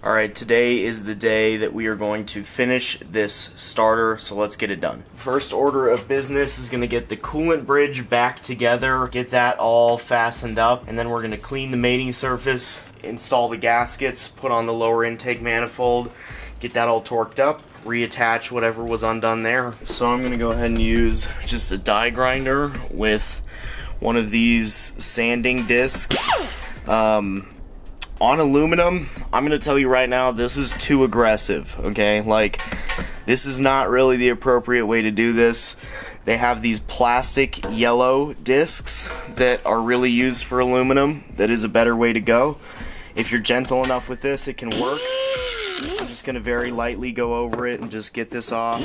Alright, today is the day that we are going to finish this starter, so let's get it done. First order of business is going to get the coolant bridge back together, get that all fastened up, and then we're going to clean the mating surface, install the gaskets, put on the lower intake manifold, get that all torqued up, reattach whatever was undone there. So I'm going to go ahead and use just a die grinder with one of these sanding discs. On aluminum, I'm going to tell you right now, this is too aggressive, okay? Like, this is not really the appropriate way to do this. They have these plastic yellow discs that are really used for aluminum. That is a better way to go. If you're gentle enough with this, it can work. I'm just going to very lightly go over it and just get this off.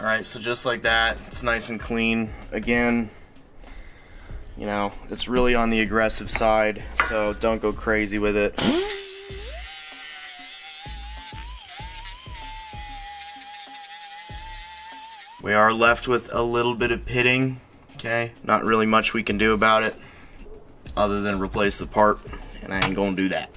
Alright, so just like that, it's nice and clean. Again, you know, it's really on the aggressive side, so don't go crazy with it. We are left with a little bit of pitting, okay? Not really much we can do about it, other than replace the part, and I ain't gonna do that.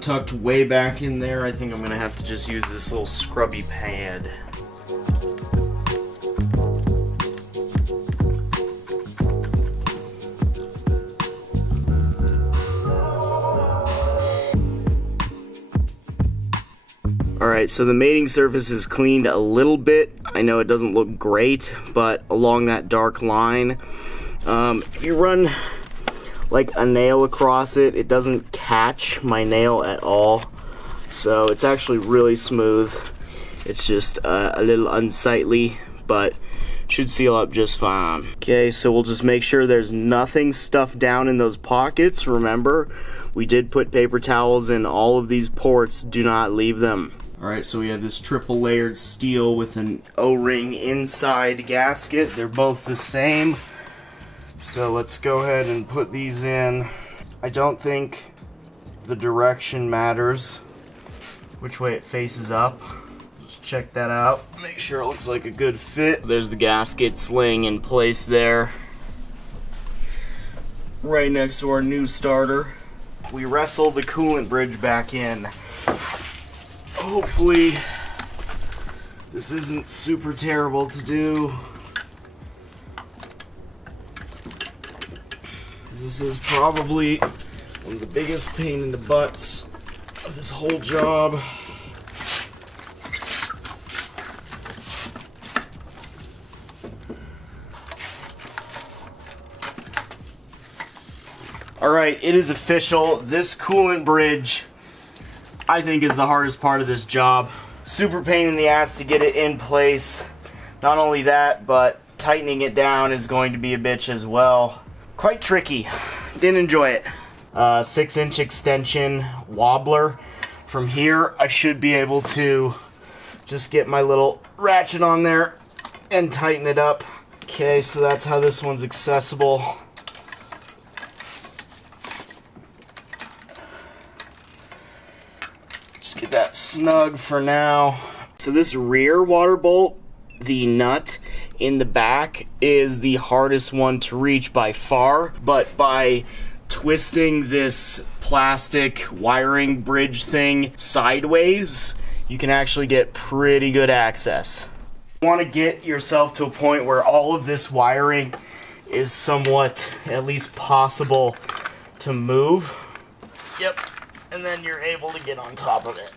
Tucked way back in there. I think I'm gonna have to just use this little scrubby pad. Alright, so the mating surface is cleaned a little bit. I know it doesn't look great, but along that dark line, if you run like a nail across it, it doesn't catch my nail at all, so it's actually really smooth. It's just a little unsightly, but should seal up just fine. Okay, so we'll just make sure there's nothing stuffed down in those pockets. Remember, we did put paper towels in all of these ports. Do not leave them. Alright, so we have this triple layered steel with an O-ring inside gasket. They're both the same. So let's go ahead and put these in. I don't think the direction matters, which way it faces up. Just check that out. Make sure it looks like a good fit. There's the gaskets laying in place there, right next to our new starter. We wrestle the coolant bridge back in. Hopefully this isn't super terrible to do. This is probably one of the biggest pain in the butts of this whole job. Alright, it is official. This coolant bridge, I think, is the hardest part of this job. Super pain in the ass to get it in place. Not only that, but tightening it down is going to be a bitch as well. Quite tricky. Didn't enjoy it. 6-inch extension wobbler. From here, I should be able to just get my little ratchet on there and tighten it up. Okay, so that's how this one's accessible. Just get that snug for now. So this rear water bolt, the nut in the back is the hardest one to reach by far, but by twisting this plastic wiring bridge thing sideways, you can actually get pretty good access. You want to get yourself to a point where all of this wiring is somewhat at least possible to move. Yep, and then you're able to get on top of it.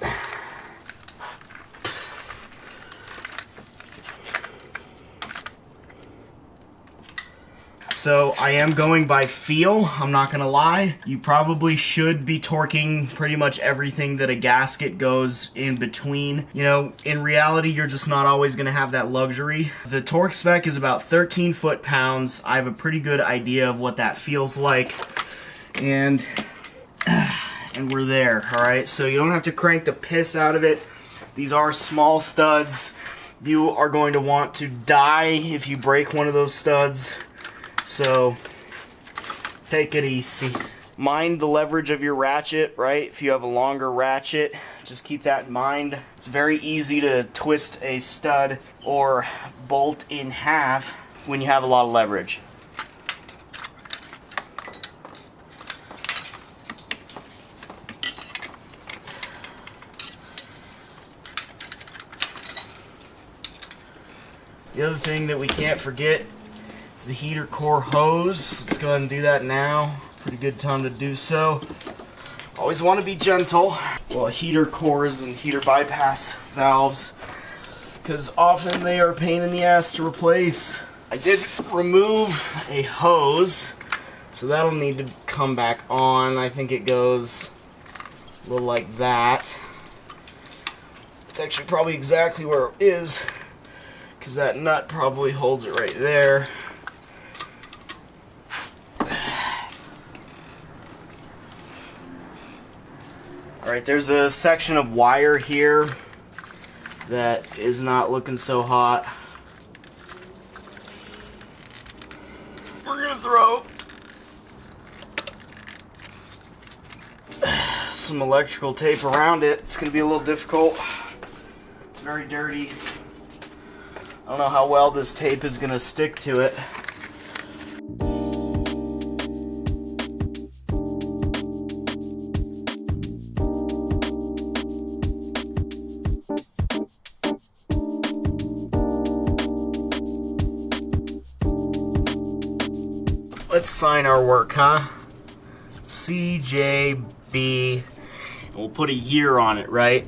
So I am going by feel, I'm not gonna lie. You probably should be torquing pretty much everything that a gasket goes in between. You know, in reality, you're just not always gonna have that luxury. The torque spec is about 13 foot-pounds. I have a pretty good idea of what that feels like. And we're there, all right? So you don't have to crank the piss out of it. These are small studs. You are going to want to die if you break one of those studs. So take it easy. Mind the leverage of your ratchet, right? If you have a longer ratchet, just keep that in mind. It's very easy to twist a stud or bolt in half when you have a lot of leverage. The other thing that we can't forget is the heater core hose. Let's go ahead and do that now. Pretty good time to do so. Always want to be gentle. Well, heater cores and heater bypass valves, because often they are a pain in the ass to replace. I did remove a hose, so that'll need to come back on. I think it goes a little like that. It's actually probably exactly where it is, because that nut probably holds it right there. Alright, there's a section of wire here that is not looking so hot. We're gonna throw some electrical tape around it. It's gonna be a little difficult. It's very dirty. I don't know how well this tape is gonna stick to it. Let's sign our work, huh? CJB. We'll put a year on it, right?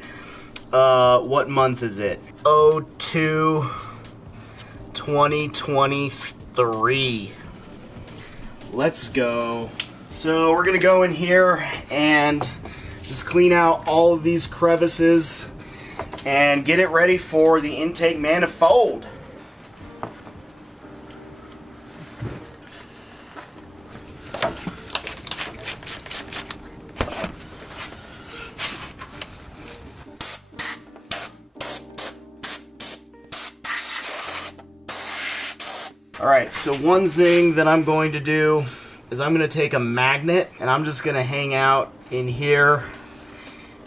What month is it? 02/2023. Let's go. So we're gonna go in here and just clean out all of these crevices and get it ready for the intake manifold. Alright, so one thing that I'm going to do is I'm going to take a magnet and I'm just going to hang out in here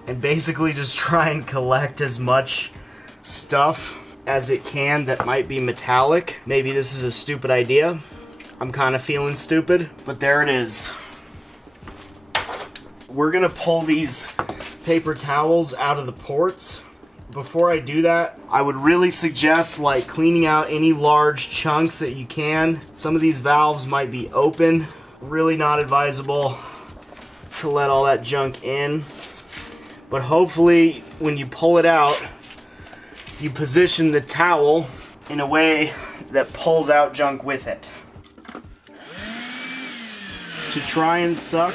and basically just try and collect as much stuff as it can that might be metallic. Maybe this is a stupid idea. I'm kind of feeling stupid, but there it is. We're going to pull these paper towels out of the ports. Before I do that, I would really suggest like cleaning out any large chunks that you can. Some of these valves might be open. Really not advisable to let all that junk in. But hopefully when you pull it out, you position the towel in a way that pulls out junk with it. To try and suck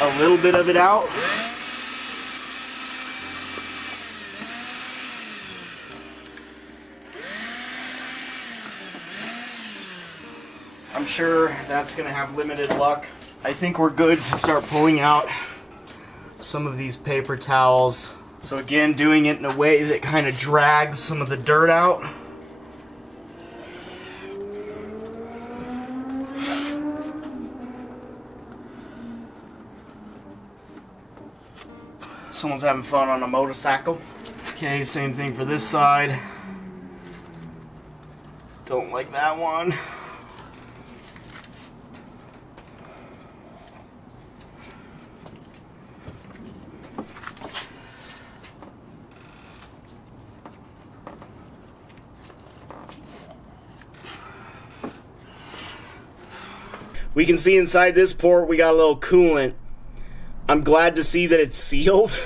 a little bit of it out. I'm sure that's going to have limited luck. I think we're good to start pulling out some of these paper towels. So again, doing it in a way that kind of drags some of the dirt out. someone's having fun on a motorcycle. Okay, same thing for this side. Don't like that one. We can see inside this port we got a little coolant. I'm glad to see that it's sealed,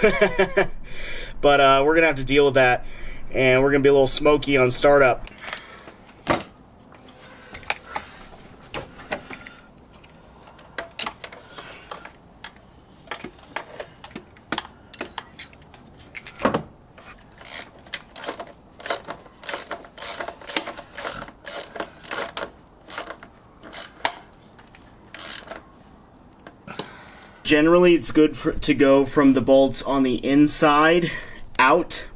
but we're gonna have to deal with that, and we're gonna be a little smoky on startup. Generally, it's good to go from the bolts on the inside out.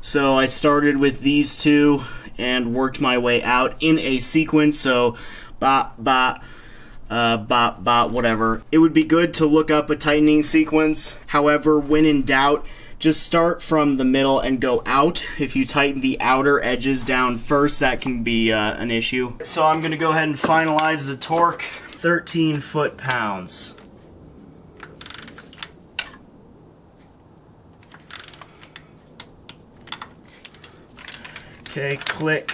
So I started with these two and worked my way out in a sequence. So, bop, bop, bop, bop, whatever. It would be good to look up a tightening sequence. However, when in doubt, just start from the middle and go out. If you tighten the outer edges down first, that can be an issue. So I'm going to go ahead and finalize the torque. 13 foot-pounds. Okay, click.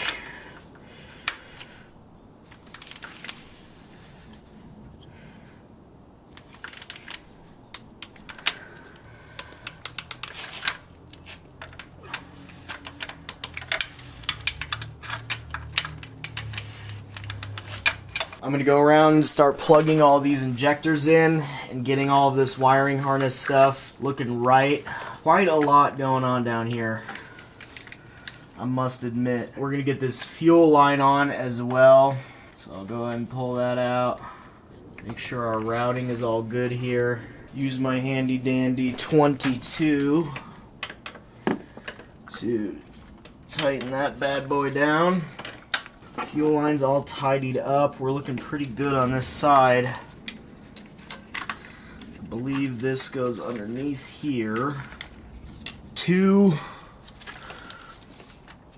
I'm gonna go around and start plugging all these injectors in and getting all of this wiring harness stuff looking right. Quite a lot going on down here, I must admit. We're gonna get this fuel line on as well. So I'll go ahead and pull that out. Make sure our routing is all good here. Use my handy dandy 22 to tighten that bad boy down. Fuel line's all tidied up. We're looking pretty good on this side. I believe this goes underneath here. 2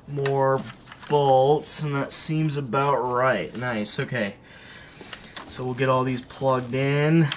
more bolts, and that seems about right. Nice, okay. So we'll get all these plugged in.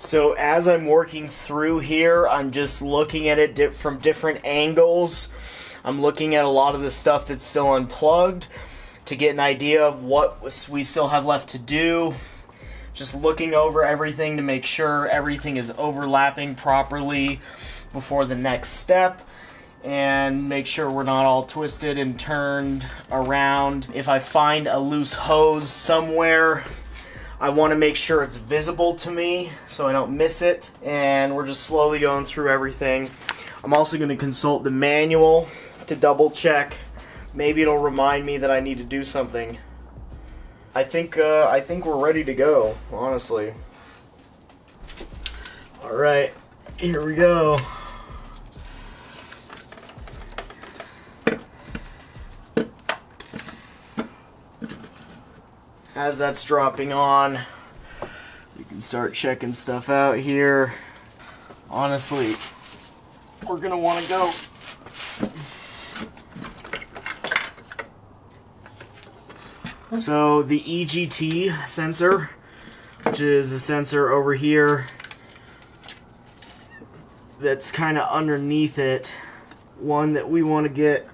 So as I'm working through here, I'm just looking at it from different angles. I'm looking at a lot of the stuff that's still unplugged to get an idea of what we still have left to do. Just looking over everything to make sure everything is overlapping properly before the next step, and make sure we're not all twisted and turned around. If I find a loose hose somewhere, I want to make sure it's visible to me so I don't miss it, and we're just slowly going through everything. I'm also going to consult the manual to double check. Maybe it'll remind me that I need to do something. I think we're ready to go, honestly. All right, here we go. As that's dropping on, we can start checking stuff out here. Honestly, we're gonna want to go. So the EGT sensor, which is a sensor over here that's kind of underneath it, one that we want to get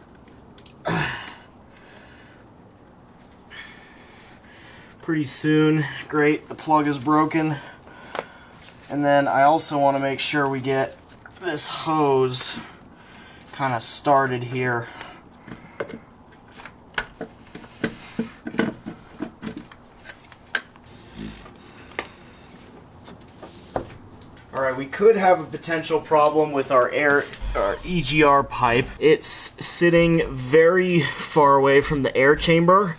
pretty soon. Great, the plug is broken. And then I also want to make sure we get this hose kind of started here. Alright, we could have a potential problem with our EGR pipe. It's sitting very far away from the air chamber.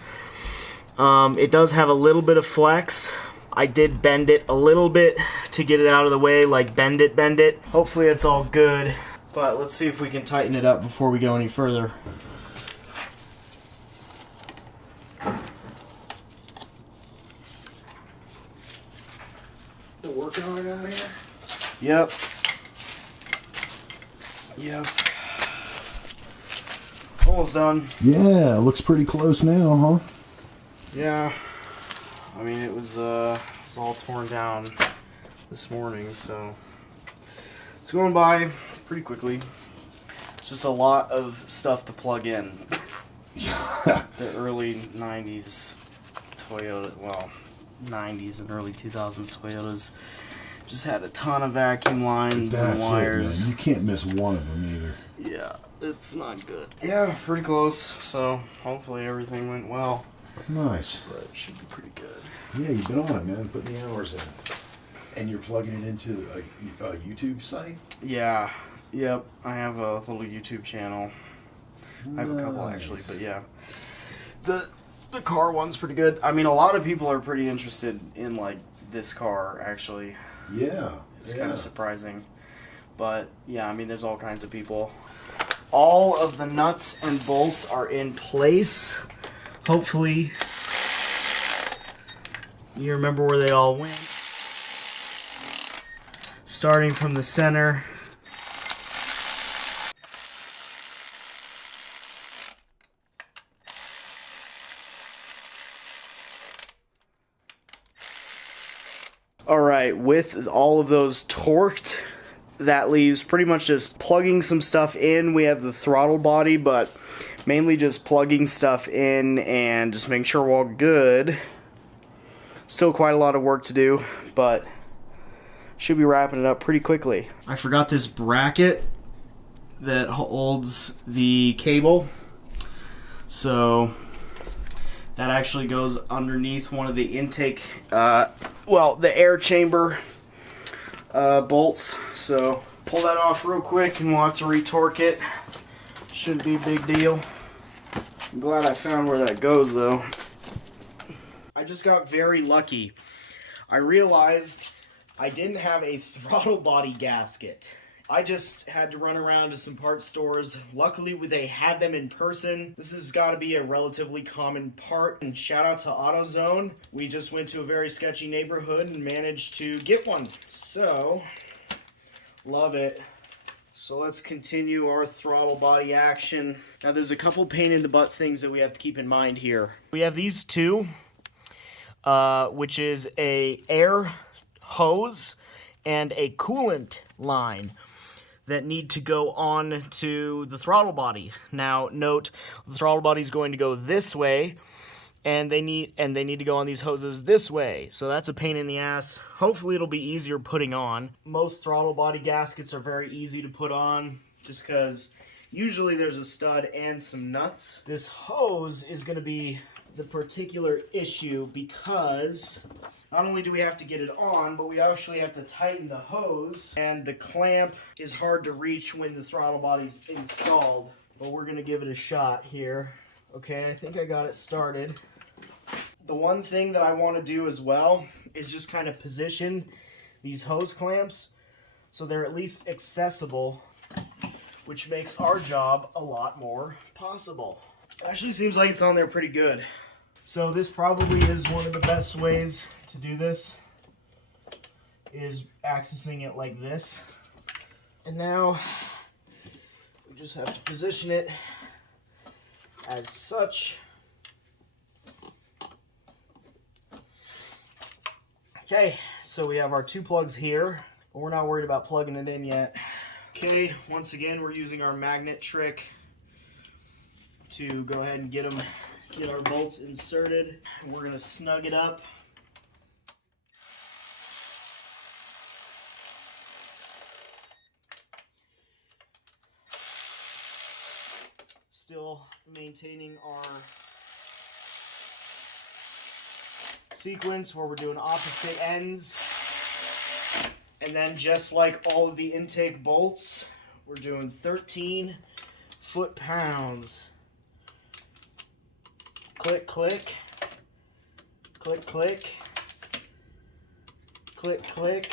It does have a little bit of flex. I did bend it a little bit to get it out of the way, like bend it. Hopefully it's all good, but let's see if we can tighten it up before we go any further. Still working on it out here? Yep. Almost done. Yeah, looks pretty close now, huh? Yeah. I mean, it was all torn down this morning, so it's going by pretty quickly. It's just a lot of stuff to plug in. The early 90s Toyota, well, 90s and early 2000s Toyotas just had a ton of vacuum lines and wires. Man. You can't miss one of them either. Yeah, it's not good. Yeah, pretty close, so hopefully everything went well. Nice. But it should be pretty good. Yeah, you've been on it, man. Putting the hours in. And you're plugging it into a YouTube site? Yeah. Yep. I have a little YouTube channel. I have a couple actually, but yeah. The car one's pretty good. I mean, a lot of people are pretty interested in like this car actually. Yeah. It's kind of surprising. But yeah, I mean, there's all kinds of people. All of the nuts and bolts are in place. Hopefully, you remember where they all went. Starting from the center. Alright, with all of those torqued, that leaves pretty much just plugging some stuff in. We have the throttle body, but mainly just plugging stuff in and just making sure we're all good. Still quite a lot of work to do, but should be wrapping it up pretty quickly. I forgot this bracket that holds the cable. So that actually goes underneath one of the intake, the air chamber bolts. So pull that off real quick and we'll have to retorque it. Shouldn't be a big deal. I'm glad I found where that goes though. I just got very lucky. I realized I didn't have a throttle body gasket. I just had to run around to some parts stores. Luckily, they had them in person. This has got to be a relatively common part. And shout out to AutoZone. We just went to a very sketchy neighborhood and managed to get one. So, love it. So let's continue our throttle body action. Now there's a couple pain in the butt things that we have to keep in mind here. We have these two, which is a air hose and a coolant line that need to go on to the throttle body. Now note, the throttle body is going to go this way, and they need to go on these hoses this way. So that's a pain in the ass. Hopefully it'll be easier putting on. Most throttle body gaskets are very easy to put on, just because usually there's a stud and some nuts. This hose is going to be the particular issue because not only do we have to get it on, but we actually have to tighten the hose, and the clamp is hard to reach when the throttle body's installed. But we're going to give it a shot here. Okay, I think I got it started. The one thing that I want to do as well is just kind of position these hose clamps so they're at least accessible, which makes our job a lot more possible. Actually seems like it's on there pretty good. So this probably is one of the best ways to do this, is accessing it like this. And now we just have to position it as such. Okay, so we have our two plugs here, but we're not worried about plugging it in yet. Okay, once again, we're using our magnet trick to go ahead and get our bolts inserted. We're gonna snug it up. Still maintaining our sequence where we're doing opposite ends. And then just like all of the intake bolts, we're doing 13 foot-pounds. Click, click. Click, click. Click, click.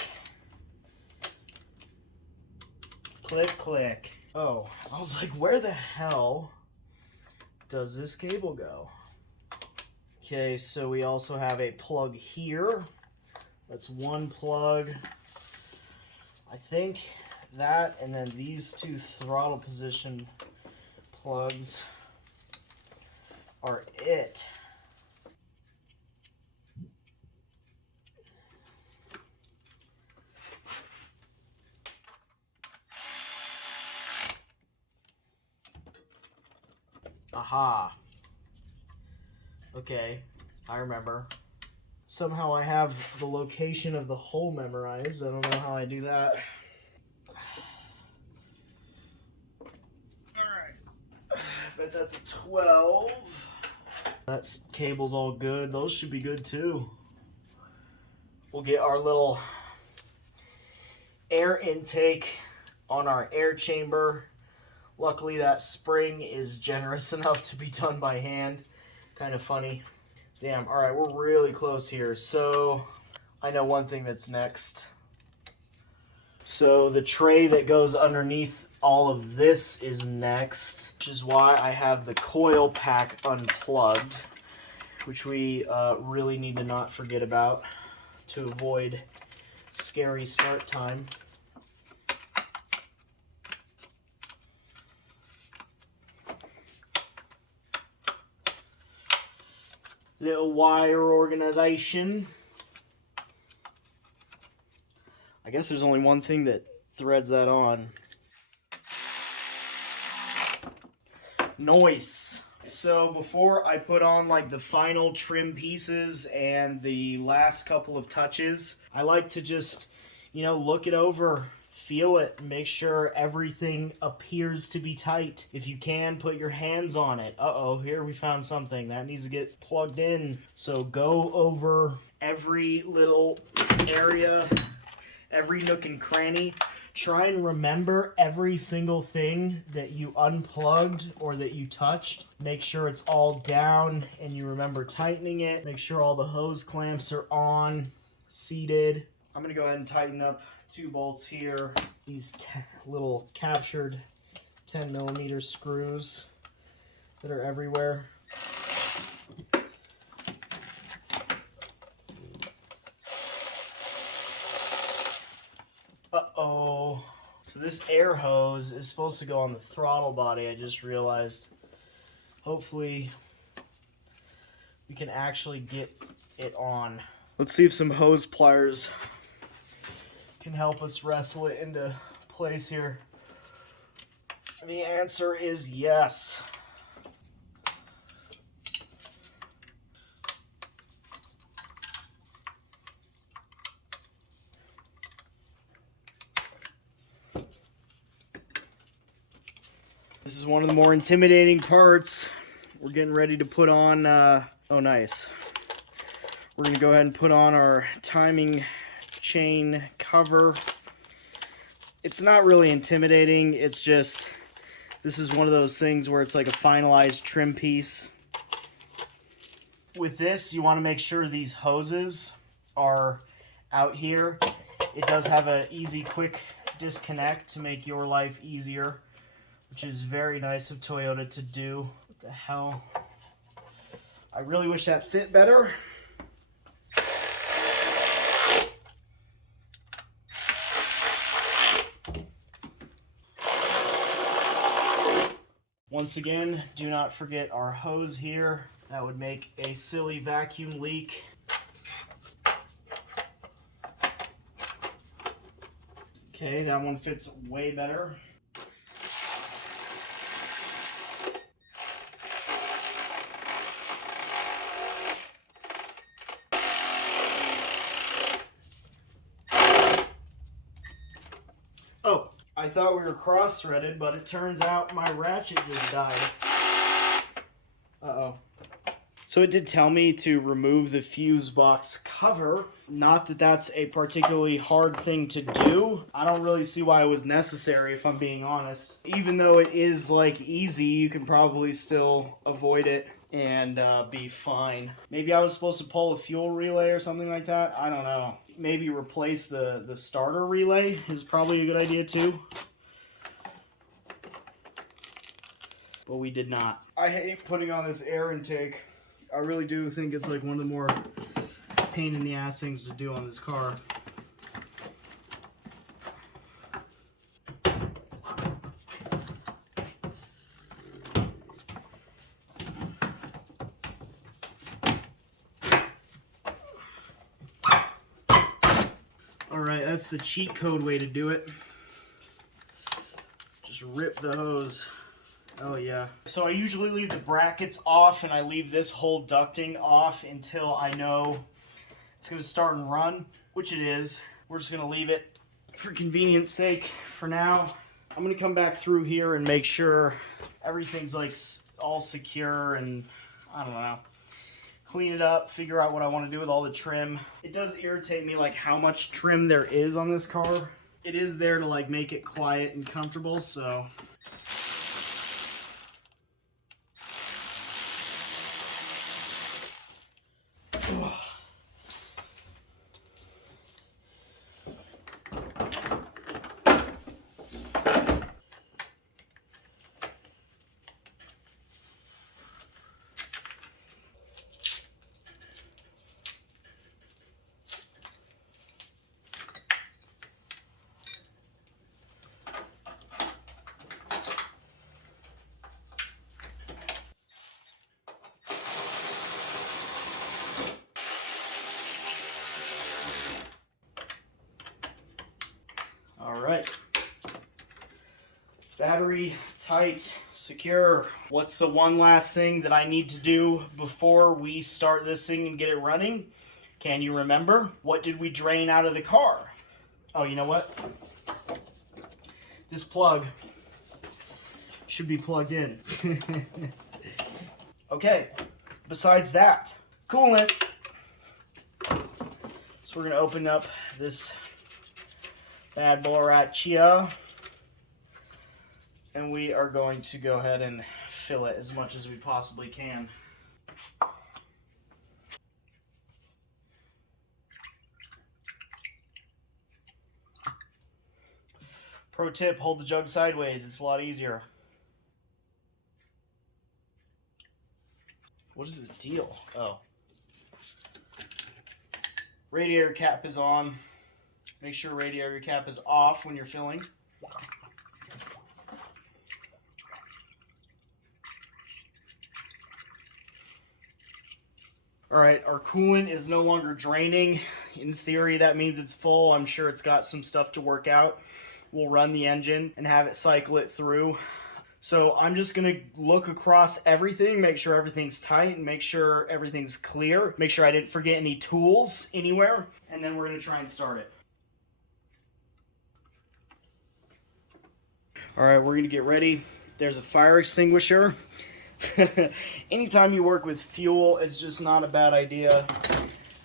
Click, click. Oh, I was like, where the hell does this cable go? Okay, so we also have a plug here. That's one plug. I think that, and then these two throttle position plugs are it. Aha. Okay, I remember. Somehow I have the location of the hole memorized. I don't know how I do that. Alright. Bet that's a 12. That cable's all good. Those should be good too. We'll get our little air intake on our air chamber. Luckily that spring is generous enough to be done by hand. Kind of funny. Damn, alright, we're really close here. So, I know one thing that's next. So, the tray that goes underneath all of this is next, which is why I have the coil pack unplugged, which we really need to not forget about to avoid scary start time. Little wire organization. I guess there's only one thing that threads that on. Nice. So before I put on like the final trim pieces and the last couple of touches, I like to just, you know, look it over, feel it, make sure everything appears to be tight. If you can, put your hands on it. Uh-oh, here we found something that needs to get plugged in. So go over every little area, every nook and cranny. Try and remember every single thing that you unplugged or that you touched. Make sure it's all down and you remember tightening it. Make sure all the hose clamps are on, seated. I'm gonna go ahead and tighten up 2 bolts here. These little captured 10mm screws that are everywhere. Uh-oh. So this air hose is supposed to go on the throttle body, I just realized. Hopefully we can actually get it on. Let's see if some hose pliers can help us wrestle it into place here. The answer is yes. This is one of the more intimidating parts. We're getting ready to put on, oh nice. We're gonna go ahead and put on our timing chain cover. It's not really intimidating, it's just, this is one of those things where it's like a finalized trim piece. With this, you wanna make sure these hoses are out here. It does have an easy, quick disconnect to make your life easier, which is very nice of Toyota to do. What the hell? I really wish that fit better. Once again, do not forget our hose here. That would make a silly vacuum leak. Okay, that one fits way better. Oh, I thought we were cross-threaded, but it turns out my ratchet just died. Uh-oh. So it did tell me to remove the fuse box cover. Not that that's a particularly hard thing to do. I don't really see why it was necessary, if I'm being honest. Even though it is like easy, you can probably still avoid it and be fine. Maybe I was supposed to pull a fuel relay or something like that. I don't know. Maybe replace the starter relay is probably a good idea too. But we did not. I hate putting on this air intake. I really do think it's like one of the more pain in the ass things to do on this car. Alright, that's the cheat code way to do it. Just rip the hose. Oh yeah. So I usually leave the brackets off and I leave this whole ducting off until I know it's going to start and run, which it is. We're just going to leave it for convenience sake for now. I'm going to come back through here and make sure everything's like all secure and I don't know. Clean it up, figure out what I want to do with all the trim. It does irritate me like how much trim there is on this car. It is there to like make it quiet and comfortable, so... Alright, battery tight, secure. What's the one last thing that I need to do before we start this thing and get it running? Can you remember? What did we drain out of the car? Oh, you know what? This plug should be plugged in. Okay, besides that, coolant. So we're going to open up this bad boy right here, and we are going to go ahead and fill it as much as we possibly can. Pro tip, hold the jug sideways, it's a lot easier. What is the deal? Oh. Radiator cap is on. Make sure radiator cap is off when you're filling. Alright, our coolant is no longer draining. In theory, that means it's full. I'm sure it's got some stuff to work out. We'll run the engine and have it cycle it through. So I'm just going to look across everything, make sure everything's tight, and make sure everything's clear. Make sure I didn't forget any tools anywhere, and then we're going to try and start it. Alright, we're going to get ready. There's a fire extinguisher. Anytime you work with fuel, it's just not a bad idea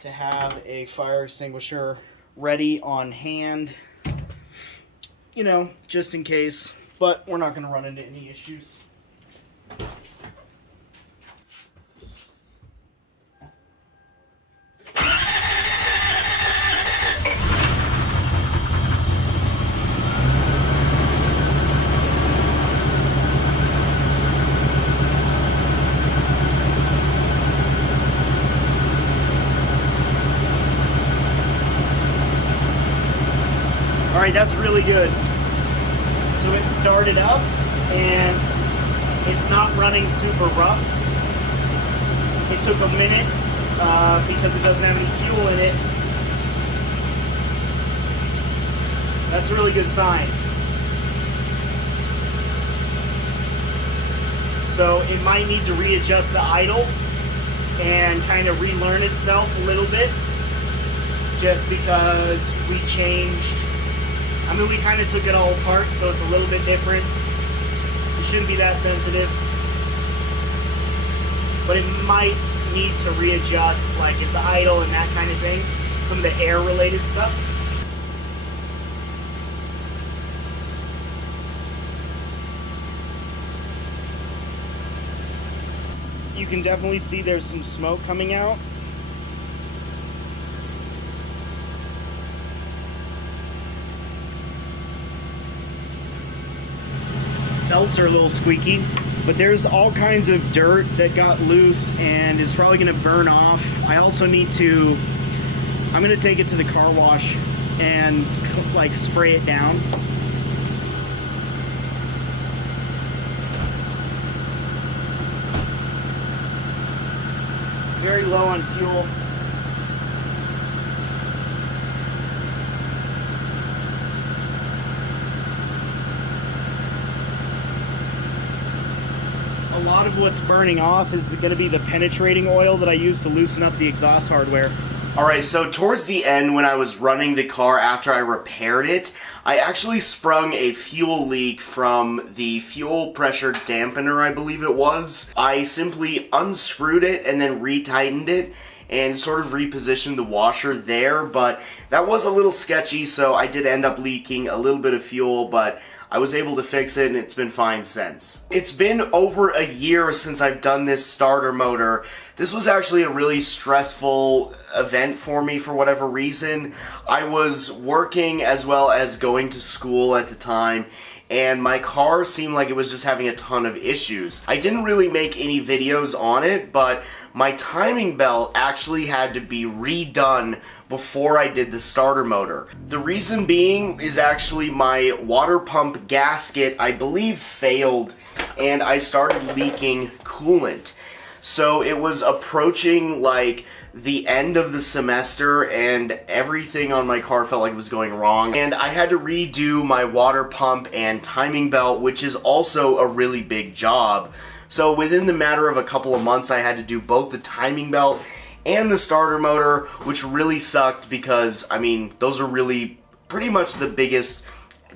to have a fire extinguisher ready on hand. You know, just in case. But we're not going to run into any issues. Alright, that's really good. So it started up and it's not running super rough. It took a minute because it doesn't have any fuel in it. That's a really good sign. So it might need to readjust the idle and kind of relearn itself a little bit, just because we changed. I mean, we kind of took it all apart, so it's a little bit different. It shouldn't be that sensitive. but it might need to readjust, like its idle and that kind of thing, some of the air related stuff. You can definitely see there's some smoke coming out. Belts are a little squeaky, but there's all kinds of dirt that got loose and is probably going to burn off. I also need to, I'm going to take it to the car wash and like spray it down. Very low on fuel. A lot of what's burning off is going to be the penetrating oil that I use to loosen up the exhaust hardware. Alright, so towards the end when I was running the car after I repaired it, I actually sprung a fuel leak from the fuel pressure dampener, I believe it was. I simply unscrewed it and then retightened it and sort of repositioned the washer there, but that was a little sketchy, so I did end up leaking a little bit of fuel, but I was able to fix it and it's been fine since. It's been over a year since I've done this starter motor. This was actually a really stressful event for me for whatever reason. I was working as well as going to school at the time, and my car seemed like it was just having a ton of issues. I didn't really make any videos on it, but my timing belt actually had to be redone before I did the starter motor. The reason being is actually my water pump gasket, I believe, failed and I started leaking coolant. So it was approaching like the end of the semester and everything on my car felt like it was going wrong. And I had to redo my water pump and timing belt, which is also a really big job. So within the matter of a couple of months, I had to do both the timing belt and the starter motor, which really sucked because, I mean, those are really pretty much the biggest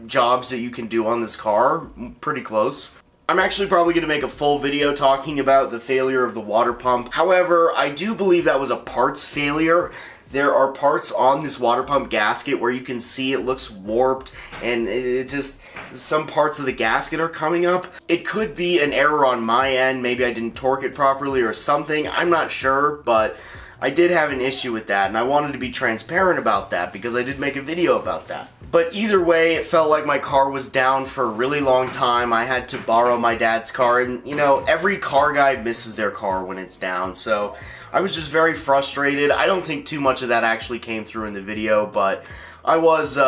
jobs that you can do on this car. Pretty close. I'm actually probably going to make a full video talking about the failure of the water pump. However, I do believe that was a parts failure. There are parts on this water pump gasket where you can see it looks warped and it just, some parts of the gasket are coming up. It could be an error on my end, maybe I didn't torque it properly or something, I'm not sure, but I did have an issue with that and I wanted to be transparent about that because I did make a video about that. But either way, it felt like my car was down for a really long time. I had to borrow my dad's car, and you know, every car guy misses their car when it's down, so I was just very frustrated. I don't think too much of that actually came through in the video, but I was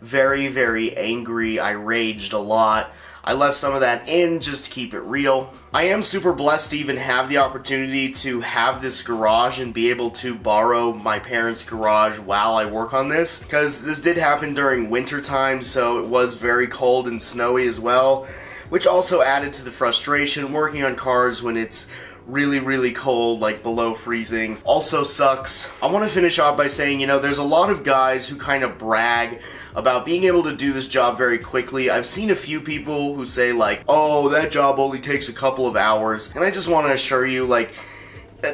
very, very angry. I raged a lot. I left some of that in just to keep it real. I am super blessed to even have the opportunity to have this garage and be able to borrow my parents' garage while I work on this, because this did happen during winter time, so it was very cold and snowy as well, which also added to the frustration. Working on cars when it's really, really cold, like below freezing, also sucks. I want to finish off by saying, you know, there's a lot of guys who kind of brag about being able to do this job very quickly. I've seen a few people who say like, oh, that job only takes a couple of hours, and I just want to assure you, like,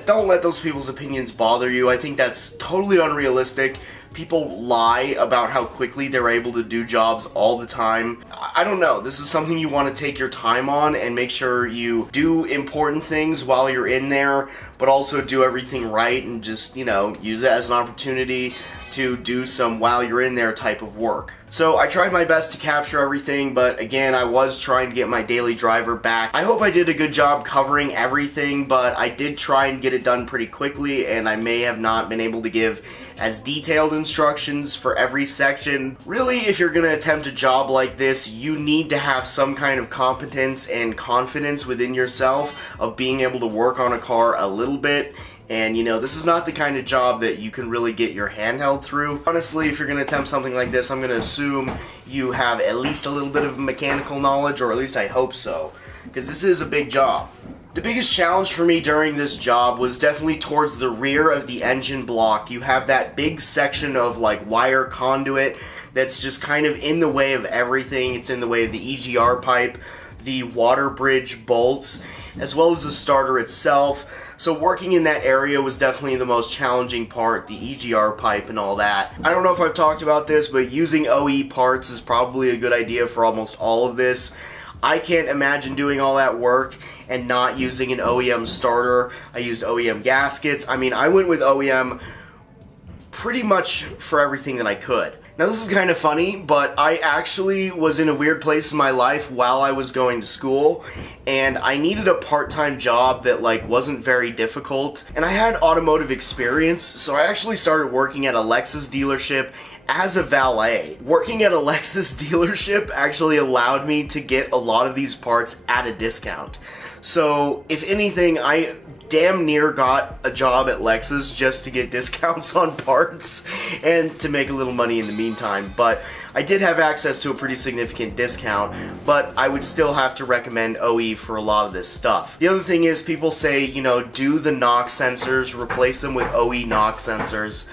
don't let those people's opinions bother you. I think that's totally unrealistic. People lie about how quickly they're able to do jobs all the time. I don't know, this is something you want to take your time on and make sure you do important things while you're in there, but also do everything right and just, you know, use it as an opportunity to do some while you're in there type of work. So I tried my best to capture everything, but again, I was trying to get my daily driver back. I hope I did a good job covering everything, but I did try and get it done pretty quickly, and I may have not been able to give as detailed instructions for every section. Really, if you're gonna attempt a job like this, you need to have some kind of competence and confidence within yourself of being able to work on a car a little bit. And, you know, this is not the kind of job that you can really get your hand held through. Honestly, if you're going to attempt something like this, I'm going to assume you have at least a little bit of mechanical knowledge, or at least I hope so, because this is a big job. The biggest challenge for me during this job was definitely towards the rear of the engine block. You have that big section of like wire conduit that's just kind of in the way of everything. It's in the way of the EGR pipe. the water bridge bolts, as well as the starter itself. So working in that area was definitely the most challenging part, the EGR pipe and all that. I don't know if I've talked about this, but using OE parts is probably a good idea for almost all of this. I can't imagine doing all that work and not using an OEM starter. I used OEM gaskets. I mean, I went with OEM pretty much for everything that I could. Now this is kind of funny, but I actually was in a weird place in my life while I was going to school, and I needed a part-time job that like wasn't very difficult, and I had automotive experience, so I actually started working at a Lexus dealership as a valet. Working at a Lexus dealership actually allowed me to get a lot of these parts at a discount. So if anything, I damn near got a job at Lexus just to get discounts on parts and to make a little money in the meantime. But I did have access to a pretty significant discount, but I would still have to recommend OE for a lot of this stuff. The other thing is, people say, you know, do the knock sensors, replace them with OE knock sensors.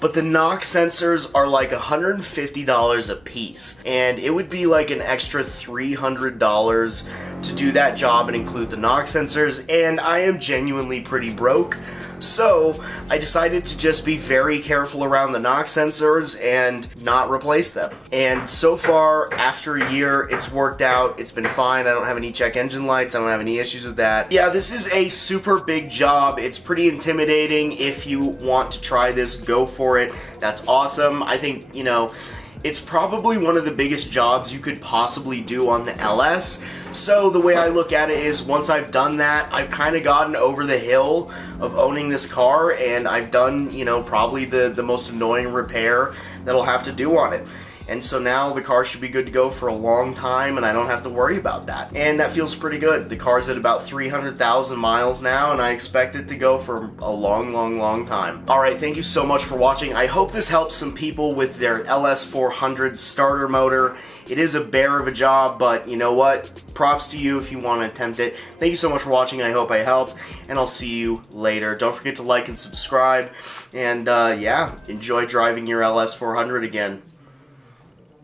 But the knock sensors are like $150 a piece, and it would be like an extra $300 to do that job and include the knock sensors, and I am genuinely pretty broke. So I decided to just be very careful around the knock sensors and not replace them. And so far, after a year, it's worked out. It's been fine. I don't have any check engine lights. I don't have any issues with that. Yeah, this is a super big job. It's pretty intimidating. If you want to try this, go for it. That's awesome. I think, you know, it's probably one of the biggest jobs you could possibly do on the LS. So the way I look at it is, once I've done that, I've kind of gotten over the hill of owning this car, and I've done, you know, probably the most annoying repair that I'll have to do on it. And so now the car should be good to go for a long time, and I don't have to worry about that. And that feels pretty good. The car's at about 300,000 miles now, and I expect it to go for a long, long, long time. Alright, thank you so much for watching. I hope this helps some people with their LS400 starter motor. It is a bear of a job, but you know what? Props to you if you want to attempt it. Thank you so much for watching. I hope I helped, and I'll see you later. Don't forget to like and subscribe, and yeah, enjoy driving your LS400 again.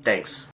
Thanks.